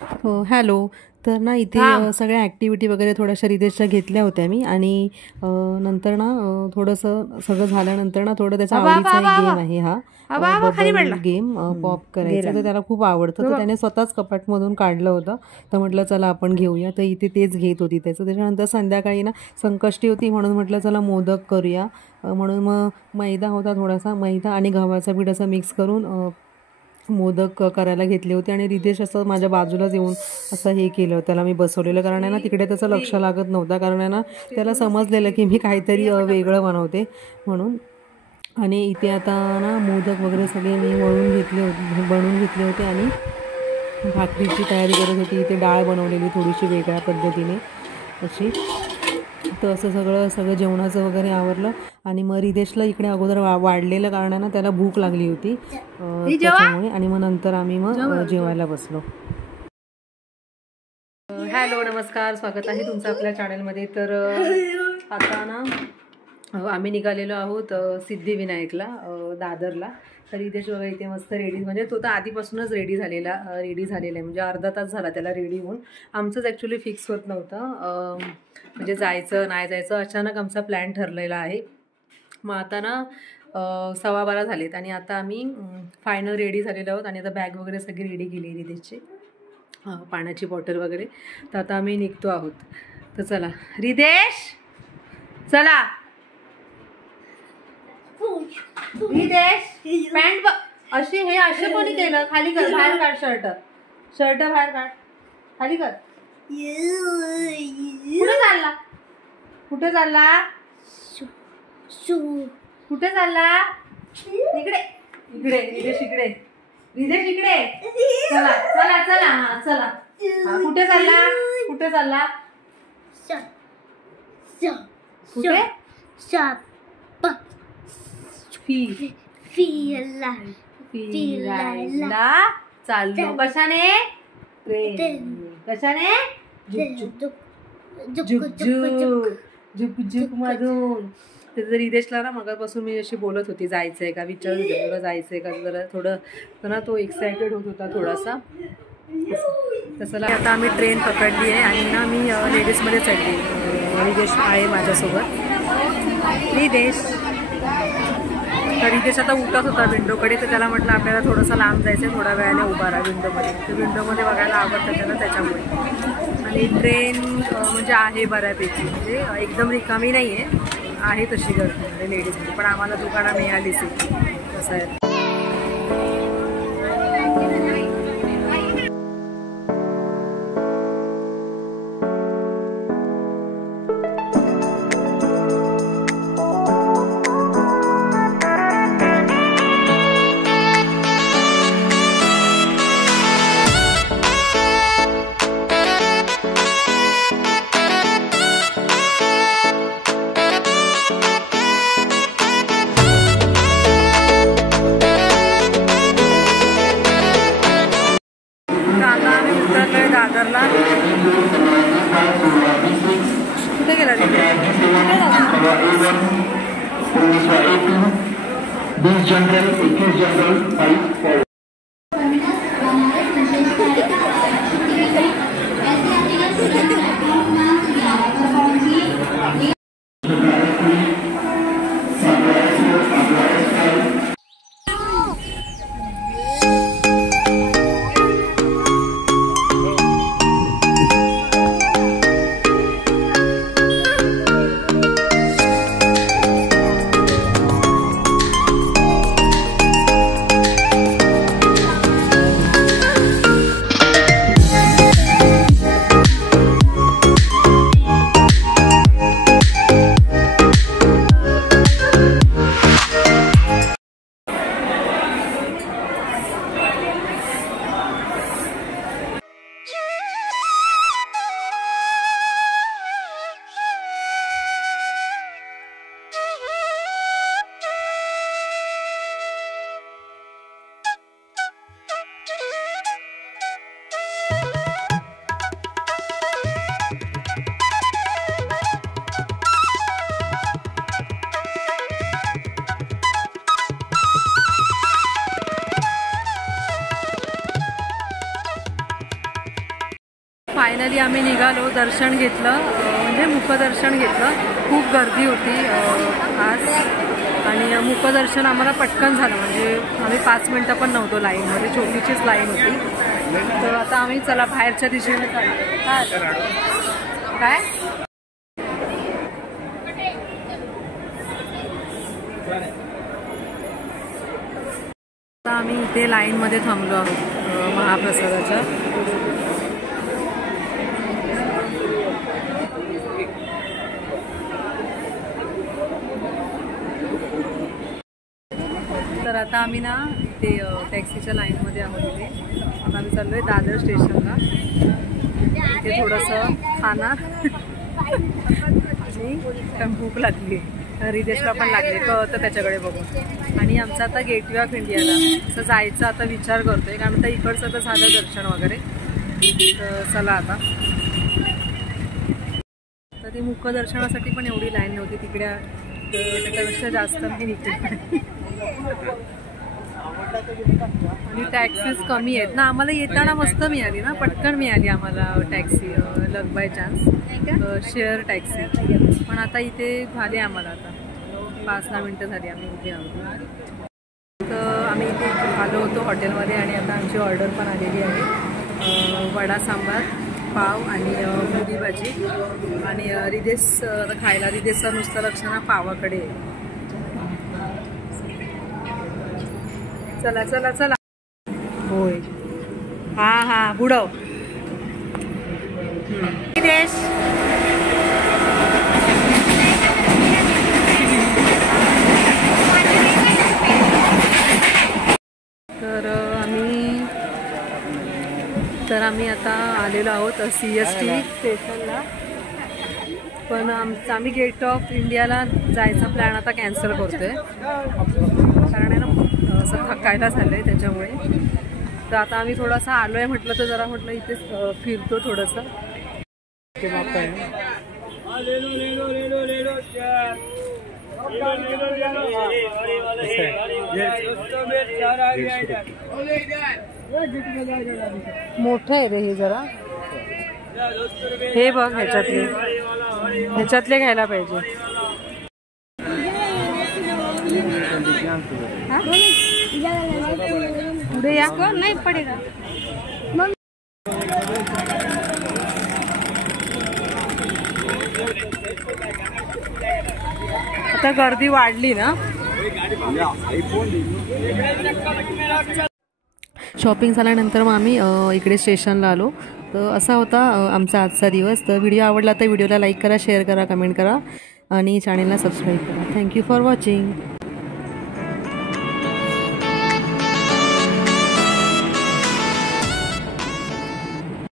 Hello. तर ना इथे सगळ्या ॲक्टिव्हिटी वगैरे थोड्याशा रितेशच्या घेतल्या होत्या मी आणि नंतर ना थोडंसं सगळं झाल्यानंतर ना थोडं त्याचा आवडीचा एक गेम आहे हा बबल गेम पॉप करायचा. तर त्याला खूप आवडतं तर त्याने स्वतःच कपाटमधून काढलं होतं. तर म्हटलं चला आपण घेऊया. तर इथे तेच घेत होती त्याचं. त्याच्यानंतर संध्याकाळी ना संकष्टी होती म्हणून म्हटलं चला मोदक करूया. म्हणून मग मैदा होता थोडासा, मैदा आणि गव्हाचा पीठ असं मिक्स करून मोदक करायला घेतले होते. आणि रितेश असं माझ्या बाजूलाच येऊन असं हे केलं, त्याला मी बसवलेलं. कारण आहे ना तिकडे त्याचं लक्ष लागत नव्हतं, कारण आहे ना त्याला समजलेलं की मी काहीतरी वेगळं बनवते म्हणून. आणि इथे आता ना मोदक वगैरे सगळे मी बनवून घेतले होते आणि भाकरीची तयारी करत होती. इथे डाळ बनवलेली थोडीशी वेगळ्या पद्धतीने अशी. तर असं सगळं जेवणाचं वगैरे आवरलं. आणि मग रितेशला इकडे अगोदर वाढलेलं कारणानं त्याला भूक लागली होती त्याच्यामुळे. आणि मग नंतर आम्ही मग जेवायला बसलो. हॅलो, नमस्कार, स्वागत आहे तुमचं आपल्या चॅनलमध्ये. तर आता ना आम्ही निघालेलो आहोत सिद्धिविनायकला, दादरला. तर रितेश बघा इथे मस्त रेडी, म्हणजे तो तर आधीपासूनच रेडी झालेला आहे, म्हणजे अर्धा तास झाला त्याला रेडी होऊन. आमचंच ॲक्च्युली फिक्स होत नव्हतं, म्हणजे जायचं नाही जायचं, अचानक आमचा प्लॅन ठरलेला आहे. मग आता ना 12:15 झालेत आणि आता आम्ही फायनल रेडी झालेलो आहोत. आणि आता बॅग वगैरे सगळी रेडी केली आहे रितेशची, पाण्याची बॉटल वगैरे. तर आता आम्ही निघतो आहोत. तर चला रितेश, चला रितेश, पॅन्ट असे कोणी केलं? खाली कर, बाहेर काढ, शर्ट बाहेर काढ, खाली कर. कुठे चालला कुठे चालला? इकडे रितेश, इकडे चला चला चला. हा चला. कुठे चालला कुठे? फिरायला चाललो. कशाने? कशाने? झुक मधून. तर रितेशला ना मगापासून मी अशी बोलत होती जायचंय का, विचारत होते तुला जायचंय का, जरा थोडं तर ना तो एक्सायटेड होत होता थोडासा. तसं आता आम्ही ट्रेन पकडली आहे आणि ना मी लेडीजमध्ये चढली. रितेश आहे माझ्यासोबत. तर रितेश आता उठत होता विंडोकडे. तर त्याला म्हटलं आपल्याला थोडंसं लांब जायचं, थोड्या वेळाने उभा राहा विंडोमध्ये. तर विंडोमध्ये बघायला आवडतं त्याला त्याच्यामुळे. आणि ट्रेन म्हणजे आहे बऱ्यापैकी, म्हणजे एकदम रिकामी नाही आहे तशी गर्दी म्हणजे लेडीजमध्ये. पण आम्हाला दुकानं मिळालीच तसं आहे. दादरला कुठे गेला? फायनली आम्ही निघालो, दर्शन घेतलं, म्हणजे मुखदर्शन घेतलं. खूप गर्दी होती आज आणि मुखदर्शन आम्हाला पटकन झालं, म्हणजे आम्ही 5 मिनटं पण नव्हतो लाईनमध्ये, छोटीशीच लाईन होती. तर आता आम्ही चला बाहेरच्या दिशेने चाललो. काय आता आम्ही इथे लाईनमध्ये थांबलो आहोत महाप्रसादाच्या. तर आता आम्ही ना ते टॅक्सीच्या लाईनमध्ये आहोत. इथे आता आम्ही चाललोय दादर स्टेशनला. इथे थोडंसं खाणार आणि भूक लागली, रिदेशला पण लागले, कळतं त्याच्याकडे बघून. आणि आमचं आता गेटवे ऑफ इंडियाला असं जायचं आता विचार करतोय, कारण आता इकडचं तर झालं दर्शन वगैरे. तर चला आता. तर ती मुखदर्शनासाठी पण एवढी लाईन नव्हती तिकडे, त्याच्यापेक्षा जास्त मी इकडे. आणि टॅक्सीज कमी आहेत ना, आम्हाला येताना मस्त मिळाली ना, पटकन मिळाली आम्हाला taxi, luck by chance share taxi. पण आता इथे झाली आम्हाला आता 5-10 मिनटं झाली आम्ही इथे आहोत. तर आम्ही इथे आलो होतो हॉटेलमध्ये आणि आता आमची ऑर्डर पण आलेली आहे. वडा सांबार, पाव आणि पुरी भाजी. आणि रिदेश खायला, रिदेशचं नुसतं लक्ष ना पावाकडे. चला चला चला. होय, हा हा बुडव रिदेश. तर आम्ही आता आलेलो आहोत CST स्टेशनला. पण आम्ही गेट ऑफ इंडियाला जायचा प्लॅन आता कॅन्सल करतोय, कारण आहे ना असं थकायला झालंय त्याच्यामुळे. तर आता आम्ही थोडासा आलोय, म्हटलं तर जरा म्हटलं इथेच फिरतो थोडंसं. मोठं आहे रे हे जरा, हे बघ ह्याच्यातले घ्यायला पाहिजे. पुढे या, नाही पडेल. आता गर्दी वाढली ना. शॉपिंग झाल्यानंतर मग आम्ही इकडे स्टेशनला आलो. तर असा होता आमचा आजचा दिवस. तर व्हिडिओ आवडला तर व्हिडिओला लाईक करा, शेअर करा, कमेंट करा आणि चॅनलला सबस्क्राईब करा. Thank you for watching.